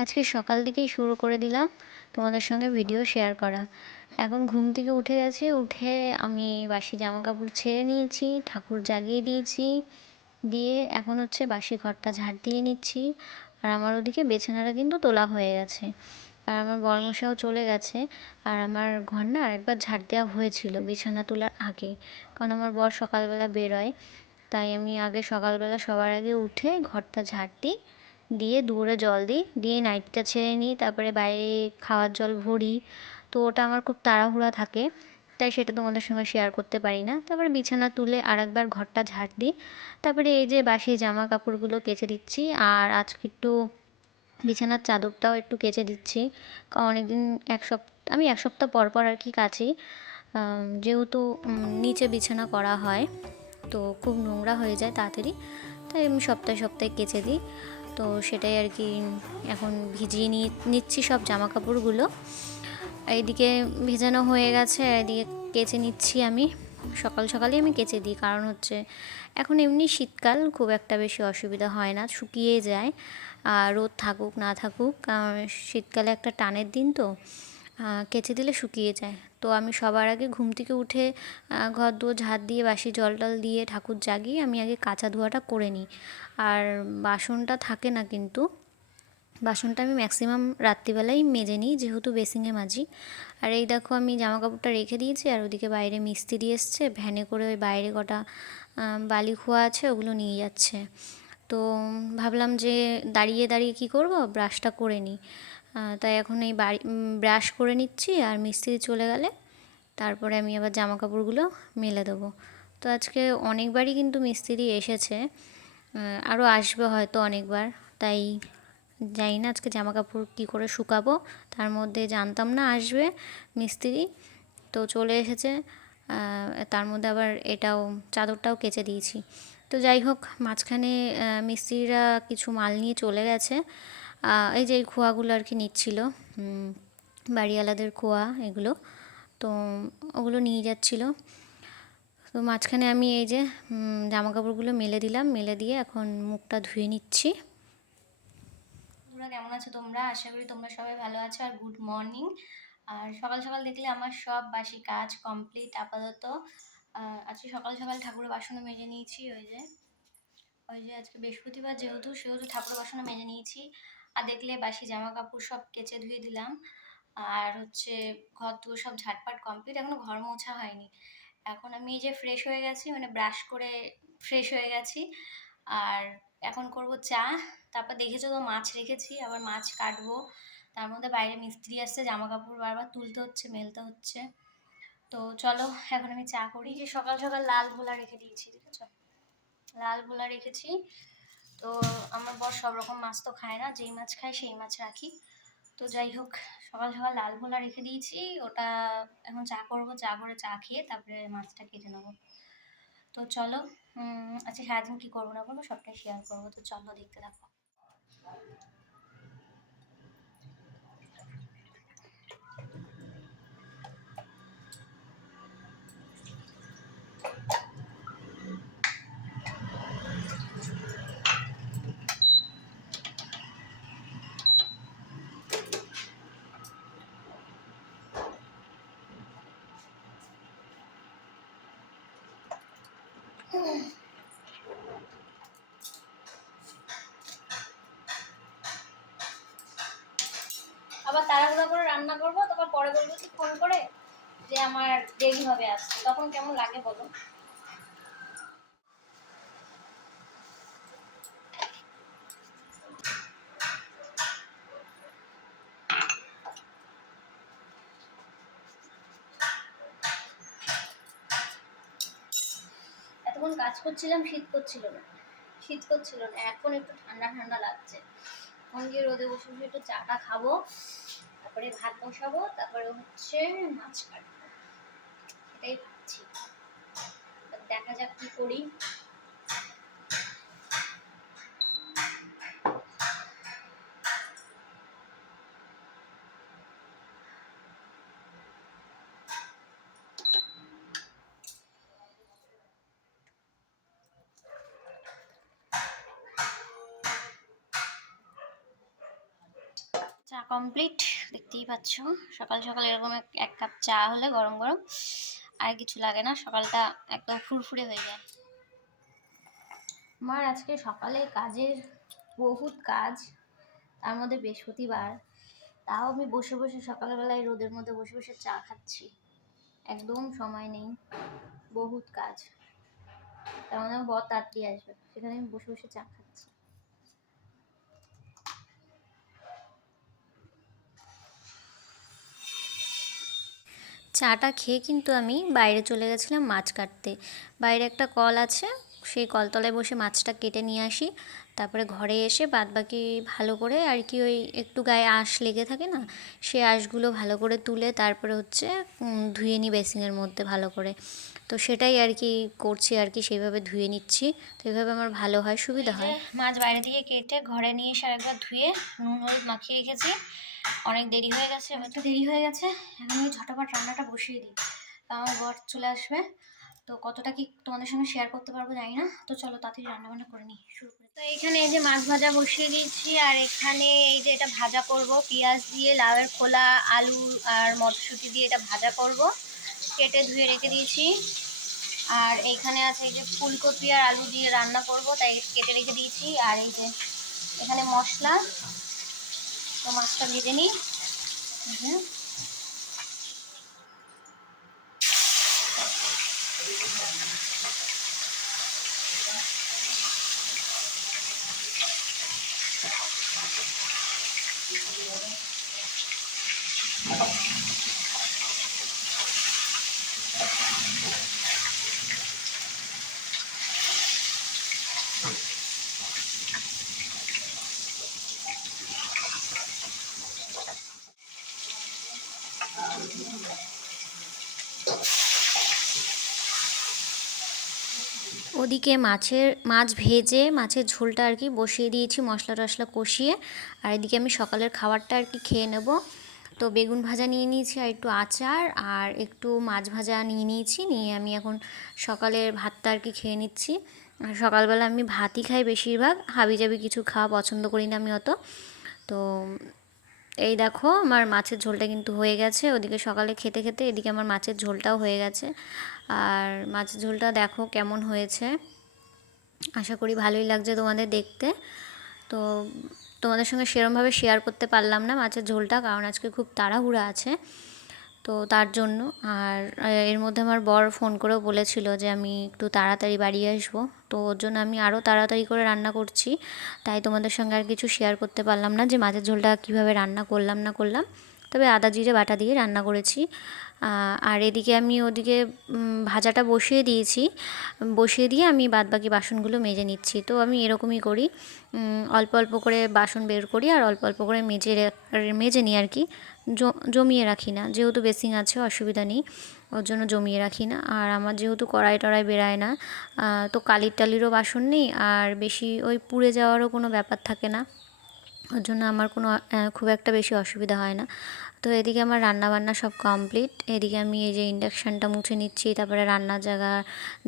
আজকে সকাল থেকেই শুরু করে দিলাম তোমাদের সঙ্গে ভিডিও শেয়ার করা। এখন ঘুম থেকে উঠে গেছি, উঠে আমি বাসি জামা কাপড় ছেড়ে নিয়েছি, ঠাকুর জাগিয়ে দিয়েছি, দিয়ে এখন হচ্ছে বাসি ঘরটা ঝাড় দিয়ে নিচ্ছি। আর আমার ওদিকে বেছানাটা কিন্তু তোলা হয়ে গেছে। আর আমার বরমশাও চলে গেছে। আর আমার ঘর না আরেকবার ঝাড় দেওয়া হয়েছিল বিছানা তোলার আগে। কারণ আমার বর সকালবেলা বেরোয়, তাই আমি আগে সকালবেলা সবার আগে উঠে ঘরটা ঝাড় দিই দিয়ে দৌড়ে জল দিই, দিয়ে নাইটটা ছেড়ে নিই, তারপরে বাইরে খাওয়ার জল ভরি। তো ওটা আমার খুব তাড়াহুড়া থাকে, তাই সেটা তোমাদের সঙ্গে শেয়ার করতে পারি না। তারপরে বিছানা তুলে আর একবার ঘরটা ঝাড় দিই। তারপরে এই যে বাসি জামা কাপড়গুলো কেচে দিচ্ছি, আর আজকে একটু বিছানার চাদরটাও একটু কেচে দিচ্ছি। অনেকদিন এক সপ্তাহ আমি এক সপ্তাহ পর পর আর কি কাচি। যেহেতু নিচে বিছানা করা হয়, তো খুব নোংরা হয়ে যায় তাড়াতাড়ি। তাই আমি সপ্তাহে সপ্তাহে কেচে দিই। তো সেটাই আর কি এখন ভিজিয়ে নিচ্ছি সব জামা কাপড়গুলো এইদিকে ভেজানো হয়ে গেছে এদিকে কেচে নিচ্ছি আমি। সকাল সকালেই আমি কেচে দিই, কারণ হচ্ছে এখন এমনি শীতকাল, খুব একটা বেশি অসুবিধা হয় না, শুকিয়ে যায়। আর রোদ থাকুক, না থাকুক, কারণ শীতকালে একটা টানের দিন তো। কেচে দিলে শুকিয়ে যায়। তো আমি সবার আগে ঘুম থেকে উঠে ঘর দুয়ার ঝাড় দিয়ে, বাসি জল টল দিয়ে, ঠাকুর জাগিয়ে আমি আগে কাঁচা ধোয়াটা করে নিই। আর বাসনটা থাকে না কিন্তু, বাসনটা আমি ম্যাক্সিমাম রাত্রিবেলাই মেজে নিই, যেহেতু বেসিংয়ে মাজি। আর এই দেখো আমি জামা কাপড়টা রেখে দিয়েছি, আর ওদিকে বাইরে মিস্ত্রি এসছে, ভ্যানে করে ওই বাইরে কটা বালি খোয়া আছে, ওগুলো নিয়ে যাচ্ছে। তো ভাবলাম যে দাঁড়িয়ে দাঁড়িয়ে কী করব? ব্রাশটা করে নিই। তাই এখন এই বাড়ি ব্রাশ করে নিচ্ছি আর মিস্ত্রি চলে গেলে তারপরে আমি আবার জামা কাপড়গুলো মেলে দেবো। তো আজকে অনেকবারই কিন্তু মিস্ত্রি এসেছে আরও আসবে হয়তো অনেকবার, তাই জানি না আজকে জামা কাপড় কী করে শুকাবো, তার মধ্যে জানতাম না আসবে মিস্ত্রি। তো চলে এসেছে তার মধ্যে আবার এটাও, চাদরটাও কেচে দিয়েছি। তো যাই হোক, মাঝখানে মিস্ত্রিরা কিছু মাল নিয়ে চলে গেছে এই যে এই খোয়াগুলো আর কি নিচ্ছিল বাড়িওয়ালাদের খোয়া এগুলো, তো ওগুলো নিয়ে যাচ্ছিল। তো মাঝখানে আমি এই যে জামা কাপড়গুলো মেলে দিলাম, মেলে দিয়ে এখন মুখটা ধুয়ে নিচ্ছি। কেমন আছো তোমরা? আশা করি তোমরা সবাই ভালো আছো আর গুড মর্নিং আর সকাল সকাল দেখলে আমার সব বাসি কাজ কমপ্লিট আপাতত আজকে সকাল সকাল ঠাকুরের বাসনও মেজে নিয়েছি, ওই যে ওই যে আজকে বৃহস্পতিবার যেহেতু, সেহেতু ঠাকুরের বাসনও মেজে নিয়েছি। আর দেখলে বাসি জামা কাপড় সব কেচে ধুয়ে দিলাম। আর হচ্ছে ঘর দুয়ার সব ঝাটপাট কমপ্লিট এখনও ঘর মোছা হয়নি। এখন আমি যে ফ্রেশ হয়ে গেছি মানে ব্রাশ করে ফ্রেশ হয়ে গেছি। আর এখন করব চা, তারপর দেখেছ তো মাছ রেখেছি, আবার মাছ কাটবো। তার মধ্যে বাইরে মিস্ত্রি আসছে জামা কাপড় বারবার তুলতে হচ্ছে, মেলতে হচ্ছে। তো চলো, এখন আমি চা করি। যে সকাল সকাল লাল ভোলা রেখে দিয়েছি, দেখেছ? লাল ভোলা রেখেছি। তো আমার বর সব রকম মাছ তো খায় না, যেই মাছ খায় সেই মাছ রাখি। তো যাই হোক, সকাল সকাল লাল ভোলা রেখে দিয়েছি, ওটা এখন চা করব, চা করে চা খেয়ে তারপরে মাছটা কেটে নেব। তো চলো আচ্ছা সারাদিন কী করব না করব সবটাই শেয়ার করব, তো চলো দেখতে থাকো। আবার তাড়াহুড়া করে রান্না করব তারপর পরে বলব ফোন করে যে আমার দেরি হবে আসতে তখন কেমন লাগে বলো? এতক্ষণ কাজ করছিলাম, শীত করছিল না। শীত করছিল না, এখন একটু ঠান্ডা ঠান্ডা লাগছে। এখন গিয়ে রোদে বসে বসে একটু চাটা খাব, তারপরে ভাত বসাবো, তারপরে হচ্ছে মাছ কাটবো। এটাই ভাবছি। দেখা যাক কি করি। কমপ্লিট দেখতেই পাচ্ছ। সকাল সকাল এরকম এক- কাপ চা হলে গরম গরম, আর কিছু লাগে না, সকালটা একদম ফুরফুরে হয়ে যায়। আমার আজকে সকালে কাজের বহুত কাজ, তার মধ্যে বৃহস্পতিবার। তাও আমি বসে বসে সকালবেলায় রোদের মধ্যে বসে বসে চা খাচ্ছি। একদম সময় নেই, বহুত কাজ। তার মধ্যে বর তাড়াতাড়ি আসবে, সেখানে আমি বসে বসে চা খাচ্ছি। চাটা খেয়ে কিন্তু আমি বাইরে চলে গেছিলাম মাছ কাটতে। বাইরে একটা কল আছে, সেই কলতলায় বসে মাছটা কেটে নিয়ে আসি। তারপরে ঘরে এসে বাদবাকি ভালো করে আর কি ওই একটু গায়ে আঁশ লেগে থাকে না, সেই আঁশগুলো ভালো করে তুলে তারপরে হচ্ছে ধুয়ে নিই বেসিনের মধ্যে ভালো করে। তো সেটাই আর কি করছি আর কি, সেইভাবে ধুয়ে নিচ্ছি। তো এইভাবে আমার ভালো হয়, সুবিধা হয়। মাছ বাইরে থেকে কেটে ঘরে নিয়ে এসে আরেকবার ধুয়ে নুন হলুদ মাখিয়ে রেখেছি। অনেক দেরি হয়ে গেছে, এবার তো দেরি হয়ে গেছে। এখন আমি ঝটাপট রান্নাটা বসিয়ে দিই আমার বর চলে আসবে। তো কতটা কি তোমাদের সঙ্গে শেয়ার করতে পারব জানি না। তো চলো তাড়াতাড়ি রান্না বান্না করে নিই, শুরু করি। তো এখানে এই যে মাছ ভাজা বসিয়ে দিয়েছি, আর এখানে এই যে এটা ভাজা করব। পেঁয়াজ দিয়ে, লাউয়ের খোলা, আলু আর মটরশুঁটি দিয়ে এটা ভাজা করব। কেটে ধুয়ে রেখে দিয়েছি। আর এইখানে আছে এই যে ফুলকপি আর আলু দিয়ে রান্না করব, তাই কেটে রেখে দিয়েছি। আর এই যে এখানে মশলা তো মাছটা ভেজে নিই Thank যে। ওদিকে মাছের, মাছ ভেজে মাছের ঝোলটা আর কি বসিয়ে দিয়েছি মশলা টশলা কষিয়ে। আর এদিকে আমি সকালের খাবারটা আর কি খেয়ে নেব। তো বেগুন ভাজা নিয়ে নিয়েছি আর একটু আচার, আর একটু মাছ ভাজা নিয়ে নিয়েছি, নিয়ে আমি এখন সকালের ভাতটা আর কি খেয়ে নিচ্ছি। আর সকালবেলা আমি ভাতই খাই বেশিরভাগ, হাবিজাবি কিছু খাওয়া পছন্দ করি না আমি অত। তো এই দেখো আমার মাছের ঝোলটা কিন্তু হয়ে গেছে। ওদিকে সকালে খেতে খেতে এদিকে আমার মাছের ঝোলটাও হয়ে গেছে। আর মাছের ঝোলটা দেখো কেমন হয়েছে। আশা করি ভালোই লাগছে তোমাদের দেখতে। তো তোমাদের সঙ্গে সেরমভাবে শেয়ার করতে পারলাম না মাছের ঝোলটা, কারণ আজকে খুব তাড়াহুড়া আছে। তো তার জন্য। আর এর মধ্যে আমার বর ফোন করেও বলেছিল যে আমি একটু তাড়াতাড়ি বাড়ি আসব। তো ওর জন্য আমি আরও তাড়াতাড়ি করে রান্না করছি। তাই তোমাদের সঙ্গে আর কিছু শেয়ার করতে পারলাম না যে মাছের ঝোলটা কীভাবে রান্না করলাম না করলাম। তবে আদা, জিরে, বাটা দিয়ে রান্না করেছি। আর এদিকে আমি ওদিকে ভাজাটা বসিয়ে দিয়েছি। বসিয়ে দিয়ে আমি বাদবাকি বাসনগুলো মেজে নিচ্ছি। তো আমি এরকমই করি। অল্প অল্প করে বাসন বের করি আর অল্প অল্প করে মেজে মেজে নিই আর কি। জমিয়ে রাখি না। যেহেতু বেসিং আছে, অসুবিধা নেই, ওর জন্য জমিয়ে রাখি না। আর আমার যেহেতু কড়াই টড়াই বেরায় না তো কালির টালিরও বাসন নেই, আর বেশি ওই পুড়ে যাওয়ারও কোনো ব্যাপার থাকে না। ওর জন্য আমার কোনো খুব একটা বেশি অসুবিধা হয় না। তো এদিকে আমার রান্না বান্না সব কমপ্লিট এদিকে আমি এই যে ইন্ডাকশানটা মুছে নিচ্ছি, তারপরে রান্নার জায়গা,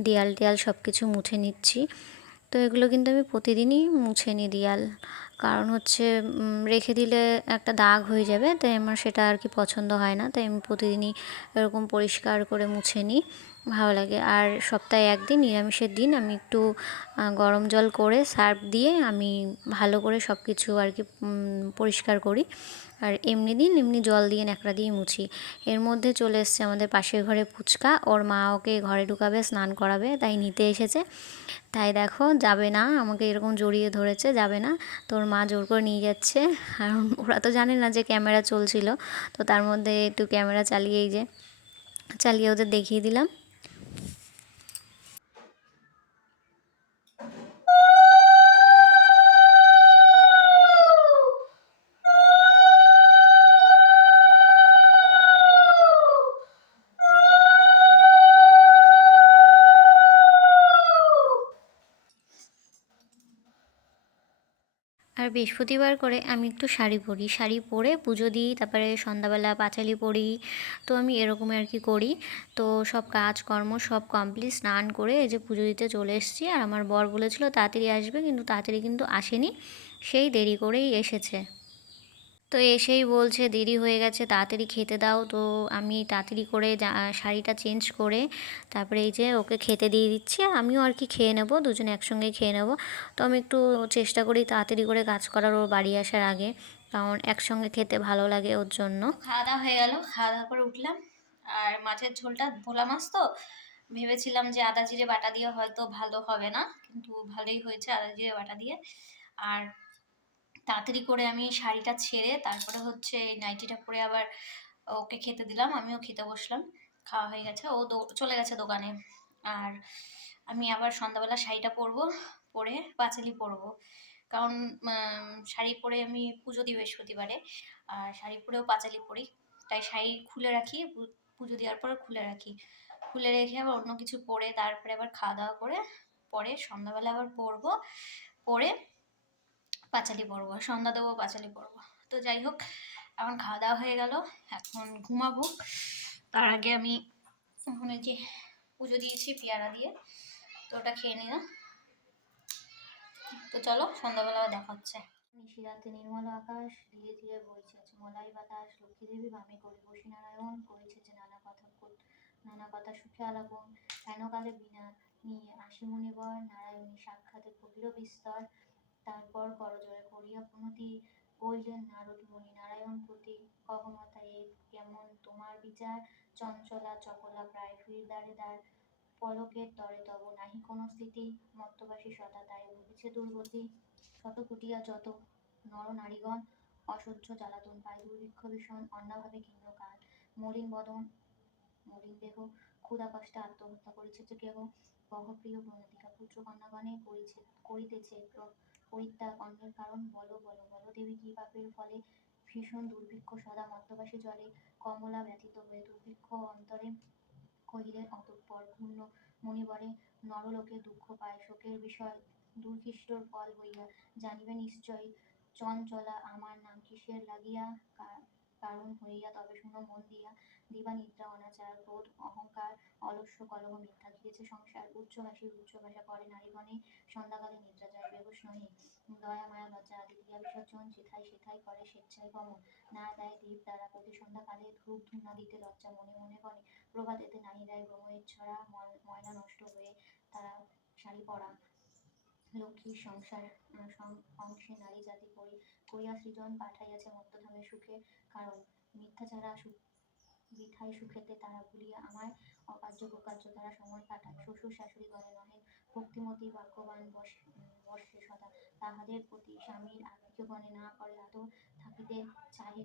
দেয়াল টেয়াল সব কিছু মুছে নিচ্ছি। তো এগুলো কিন্তু আমি প্রতিদিনই মুছে নিই দেয়াল। কারণ হচ্ছে রেখে দিলে একটা দাগ হয়ে যাবে, তাই আমার সেটা আর কি পছন্দ হয় না, তাই আমি প্রতিদিনই এরকম পরিষ্কার করে মুছে নিই। ভালো লাগে। আর সপ্তাহে একদিন, নিরামিষের দিন আমি একটু গরম জল করে সার্ফ দিয়ে আমি ভালো করে সব কিছু আর কি পরিষ্কার করি। আর এমনি দিন, এমনি জল দিয়ে ন্যাকড়া দিয়ে মুছি। এর মধ্যে চলে এসছে আমাদের পাশের ঘরে ফুচকা। ওর মা ওকে ঘরে ঢুকাবে, স্নান করাবে, তাই নিতে এসেছে। তাই দেখো, যাবে না, আমাকে এরকম জড়িয়ে ধরেছে, যাবে না। তোর মা জোর করে নিয়ে যাচ্ছে। আর ওরা তো জানে না যে ক্যামেরা চলছিল। তো তার মধ্যে একটু ক্যামেরা চালিয়েই যে, চালিয়ে ওদের দেখিয়ে দিলাম। আর বৃহস্পতিবার করে আমি একটু শাড়ি পরি। শাড়ি পরে পুজো দিই, তারপরে সন্ধ্যাবেলা পাঁচালি পরি। তো আমি এরকমই আর কি করি। তো সব কাজকর্ম সব কমপ্লিট স্নান করে এই যে পুজো দিতে চলে এসেছি। আর আমার বর বলেছিল তাড়াতাড়ি আসবে, কিন্তু তাড়াতাড়ি কিন্তু আসেনি। সেই দেরি করেই এসেছে। তো এসেই বলছে, দেরি হয়ে গেছে, তাড়াতাড়ি খেতে দাও। তো আমি তাড়াতাড়ি করে শাড়িটা চেঞ্জ করে তারপরে এই যে ওকে খেতে দিয়ে দিচ্ছি আমিও আর কি খেয়ে নেব, দুজনে একসঙ্গে খেয়ে নেব। তো আমি একটু চেষ্টা করি তাড়াতাড়ি করে কাজ করার, ওর বাড়ি আসার আগে, কারণ একসঙ্গে খেতে ভালো লাগে ওর জন্য। খাওয়া দাওয়া হয়ে গেল, খাওয়া দাওয়া করে উঠলাম, আর মাছের ঝোলটা ভোলা মাছ তো, ভেবেছিলাম যে আদা জিরে বাটা দিয়ে হয়তো ভালো হবে না, কিন্তু ভালোই হয়েছে আদা জিরে বাটা দিয়ে। আর তাড়াতাড়ি করে আমি শাড়িটা ছেড়ে তারপরে হচ্ছে এই নাইটিটা পরে আবার ওকে খেতে দিলাম, আমিও খেতে বসলাম, খাওয়া হয়ে গেছে। ও চলে গেছে দোকানে। আর আমি আবার সন্ধ্যাবেলা শাড়িটা পরবো, পরে পাঁচালি পরবো। কারণ শাড়ি পরে আমি পুজো দিই বৃহস্পতিবারে, আর শাড়ি পরেও পাঁচালি পরি। তাই শাড়ি খুলে রাখি পুজো দেওয়ার পরে খুলে রাখি। খুলে রেখে আবার অন্য কিছু পরে তারপরে আবার খাওয়া দাওয়া করে, পরে সন্ধ্যাবেলা আবার পরবো। পরে পাঁচালি পরবো সন্ধ্যা দেবো, পাঁচালি পরবো তো যাই হোক, এখন খাওয়া দাওয়া হয়ে গেল, এখন ঘুমাবো। তার আগে আমি ওখানে যে পুজো দিয়েছি পেয়ারা দিয়ে, তো ওটা খেয়ে নিলাম তো চলো, সন্ধ্যাবেলা দেখা হচ্ছে। নিশিরাতে নির্মল আকাশ, ধীরে ধীরে বইছে মলাই বাতাস লক্ষ্মী দেবী বামে করি বসি নারায়ণ করেছে যে নানা কথা নানা কথা সুখে আলাপন হেনকালে বিনা নিয়ে আসি মুনিবর নারায়ণী সাক্ষাতে কহিল বিস্তর। তারপর করজোড়ে করিয়া পুনতি বললেন, নারদ মুনি নারায়ণ প্রতি কহমতা এ কেমন? তোমার বিচার চঞ্চলা চপলা প্রায় ফির দ্বারে পলকের তরে তব। নাহি কোনো স্থিতি, মত্তবাসী সদা তাই ভুগিছে দুর্গতি শত কুটিয়া যত নর নারীগণ, অসহ্য জ্বালাতন পায় দুর্ভিক্ষ ভীষণ, অন্নাভাবে ঘিন্ন কাল। মলিন বদন, মলিন দেহ, ক্ষুধা কষ্টে আত্মহত্যা করেছে যে কেহ। বহপ্রিয় প্রণতিকা পুত্র কন্যাগণে করিছে, করিতেছে পরিত্যাগ অন্যের কারণ, বলো বলো বলো। দেবী কি পাপের ফলে ভীষণ দুর্ভিক্ষ সদা মত্তবাসী জলে। কমলা ব্যথিত হয়ে দুর্ভিক্ষ অন্তরে কহিলেন, অতঃপর পূর্ণ মণিবরে নরলোকে দুঃখ পায়, শোকের বিষয় দুর্ঘিষ্টর ফল হইয়া জানিবে নিশ্চয়, চঞ্চলা আমার নাম কিসের লাগিয়া কারণ হইয়া তবে শুনো মন দিয়া। দিবা, নিদ্রা, অনাচার, ক্রোধ, অহংকার অলস্য কলহ, মিথ্যা গিয়েছে সংসার। উচ্চভাষী উচ্চ ভাষা করে নারীগণে। সন্ধ্যাকালে নিদ্রা যায় বেহুশ নহে দয়া, মায়া, লজ্জা আদি ক্রিয়া বিসর্জন। যেথায় সেথায় করে স্বেচ্ছায় গমন। না দেয় দীপ দ্বারা প্রতি সন্ধ্যাকালে। ধূপ, ধুনা দিতে লজ্জা মনে মনে করে। প্রভাতেতে নাহি দেয় ব্রহ্মের ছড়া। ময়লা নষ্ট হয়ে তারা শাড়ি পরা। লক্ষ্মীর সংসার অংশে নারী জাতি করি, করিয়া সৃজন পাঠাইয়াছে মত্তধামে সুখে কারণ। মিথ্যা ছাড়া সুখ বৃথায় সুখেতে তারা ভুলিয়া আমায় অকার্য প্রকার্য তারা সময় কাটায়। শ্বশুর শাশুড়ি গণে নহে ভক্তিমতী বর্ষে বর্ষে সদা তাহাদের প্রতি স্বামীর আত্মীয়গণে না করে আদর থাকিতে চাহে